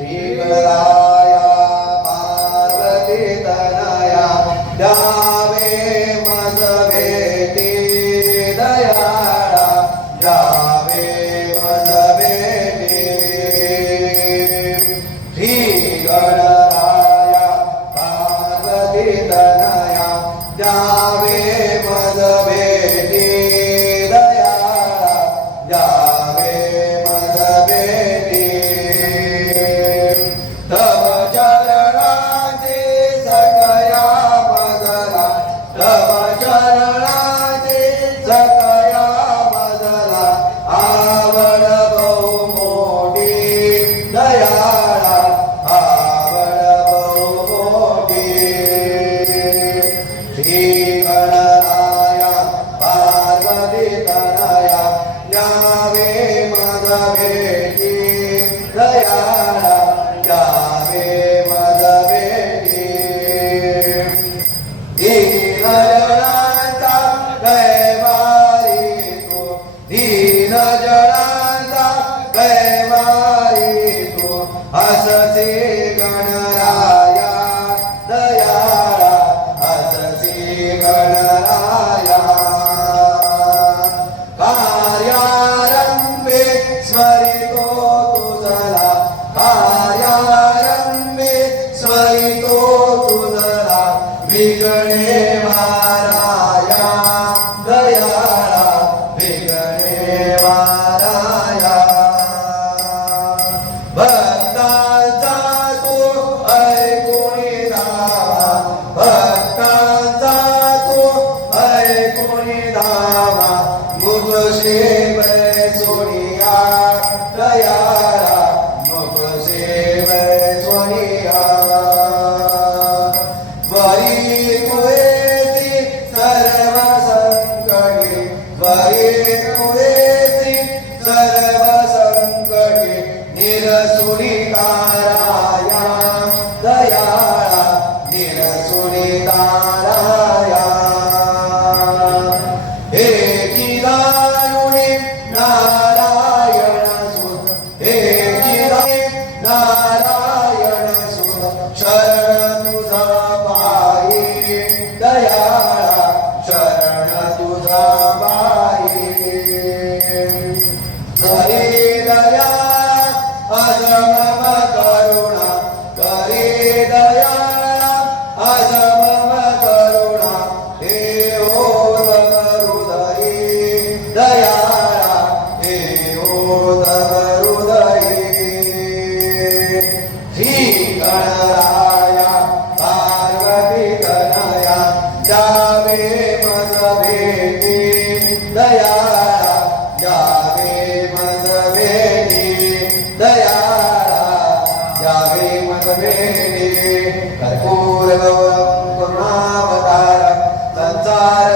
श्रीगणराया पार्वती तनया द्यावे मज भेटी दयाळा द्यावे मज भेटी श्रीगणराया पार्वती तनया द्यावे मज भेटी दयाळा द्यावे मज भेटी तव चरणाचे सकया मजला तव चरणाचे सकया मजला आवड बहु मोठी दयाळा आवड बहु मोठी श्री गणराया पार्वती तनया द्यावे मज भेटी दयाळा द्यावे मज भेटी दीनजनांचा कैवारी तू दीनजनांचा कैवारी तू हससे गणराया दयाळा हससे गणराया कार्यारंभे स्मरितो तुझला कार्यारंभे स्मरितो तुझला विघ्ने वाराया दयाळा विघ्ने वाराया भक्तांचा तू ऐकूनी धावा भक्तांचा तू ऐकूनी धावा मुख सेव सोनिया दयाळा मुख सेव सोनिया वरी तुझी सर्व संकटे वरी तुझी सर्व संकटे निरसुनी ताराया दयाळा निरसुनी ताराया हे चिदायुनी नारायण सुत हे चिदायुनी नारायण सुत शरण तुझा पायी दयाळा शरण तुझा पायी हरी दया अजमम करुणा करे दयाळा अजमम करुणा हे हो तव हृदयी दयाळा हे हो तव हृदयी श्री गणराया पार्वती तनया द्यावे मज भेटी दयाळा द्यावे मज भेटी दयाळा द्यावे मज भेटी कर्पूर गौरम करुणावतारम संसार